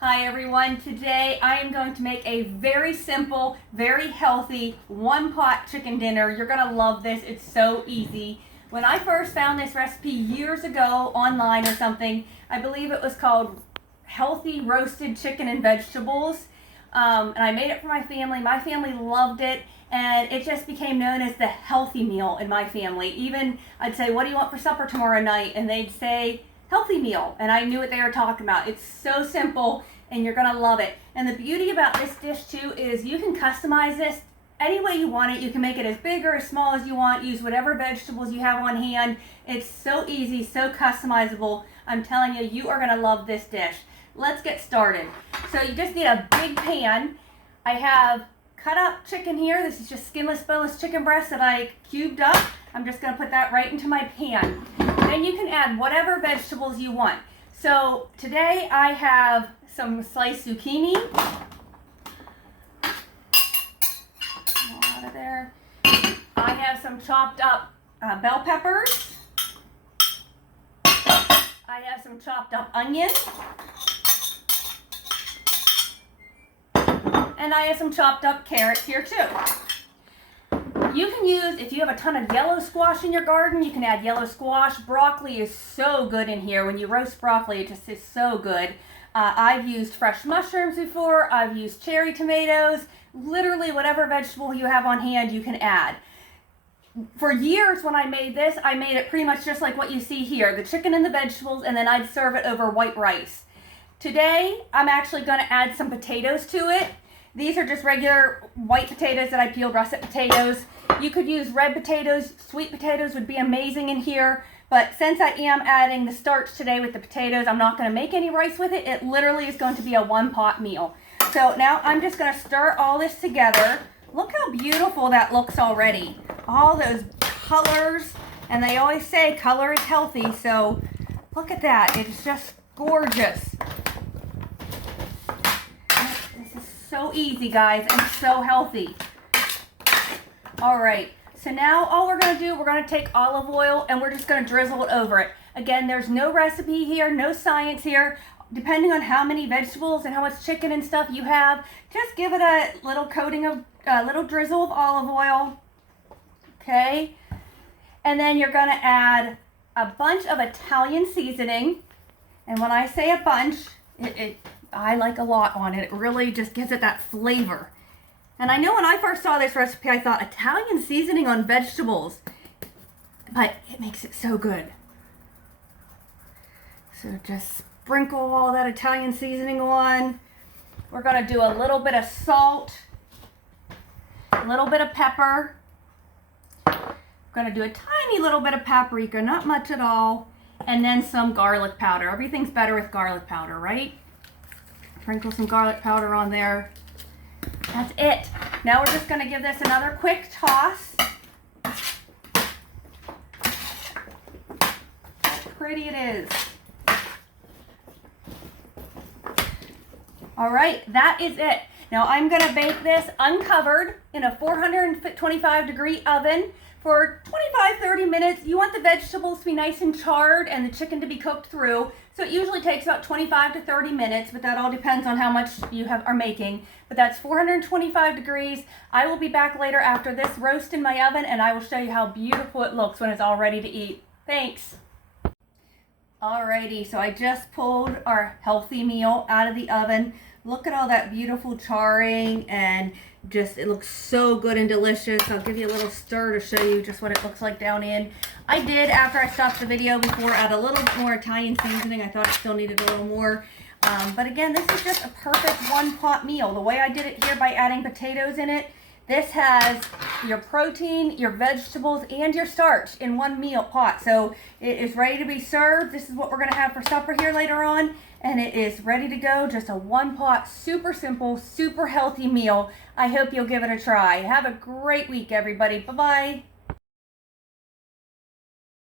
Hi everyone, today I am going to make a very simple, very healthy one-pot chicken dinner. You're gonna love this, it's so easy. When I first found this recipe years ago online or something, I believe it was called Healthy Roasted Chicken and Vegetables. And I made it for my family. My family loved it, and it just became known as the healthy meal in my family. Even I'd say, what do you want for supper tomorrow night? And they'd say, healthy meal, and I knew what they were talking about. It's so simple and you're gonna love it. And the beauty about this dish too is you can customize this any way you want it. You can make it as big or as small as you want. Use whatever vegetables you have on hand. It's so easy, so customizable. I'm telling you, you are gonna love this dish. Let's get started. So you just need a big pan. I have cut up chicken here. This is just skinless, boneless chicken breast that I cubed up. I'm just gonna put that right into my pan. Then you can add whatever vegetables you want. So today I have some sliced zucchini. Out of there. I have some chopped up bell peppers. I have some chopped up onion. And I have some chopped up carrots here too. You can use, if you have a ton of yellow squash in your garden, you can add yellow squash. Broccoli is so good in here. When you roast broccoli, it just is so good. I've used fresh mushrooms before. I've used cherry tomatoes. Literally whatever vegetable you have on hand, you can add. For years when I made this, I made it pretty much just like what you see here. The chicken and the vegetables, and then I'd serve it over white rice. Today, I'm actually going to add some potatoes to it. These are just regular white potatoes that I peeled, russet potatoes. You could use red potatoes. Sweet potatoes would be amazing in here. But since I am adding the starch today with the potatoes, I'm not going to make any rice with it. It literally is going to be a one-pot meal. So now I'm just going to stir all this together. Look how beautiful that looks already. All those colors. And they always say color is healthy. So look at that. It's just gorgeous. So easy, guys, and so healthy. All right, so now all we're gonna do, we're gonna take olive oil and we're just gonna drizzle it over it. Again, there's no recipe here, no science here. Depending on how many vegetables and how much chicken and stuff you have, just give it a little coating of, a little drizzle of olive oil, okay? And then you're gonna add a bunch of Italian seasoning. And when I say a bunch, I like a lot on it. It really just gives it that flavor. And I know when I first saw this recipe, I thought Italian seasoning on vegetables, but it makes it so good. So just sprinkle all that Italian seasoning on. We're gonna do a little bit of salt, a little bit of pepper. We're gonna do a tiny little bit of paprika, not much at all, and then some garlic powder. Everything's better with garlic powder, right? Sprinkle some garlic powder on there. That's it. Now we're just going to give this another quick toss. How pretty it is. All right, that is it. Now I'm going to bake this uncovered in a 425 degree oven for 25-30 minutes. You want the vegetables to be nice and charred and the chicken to be cooked through. So it usually takes about 25 to 30 minutes, but that all depends on how much you are making. But that's 425 degrees. I will be back later after this roast in my oven, and I will show you how beautiful it looks when it's all ready to eat. Thanks. Alrighty, so I just pulled our healthy meal out of the oven. Look at all that beautiful charring, and just it looks so good and delicious. I'll give you a little stir to show you just what it looks like down in. I did, after I stopped the video before, add a little bit more Italian seasoning. I thought it still needed a little more. But again, this is just a perfect one-pot meal. The way I did it here by adding potatoes in it, this has your protein, your vegetables, and your starch in one meal pot. So it is ready to be served. This is what we're going to have for supper here later on. And it is ready to go. Just a one-pot, super simple, super healthy meal. I hope you'll give it a try. Have a great week, everybody. Bye-bye.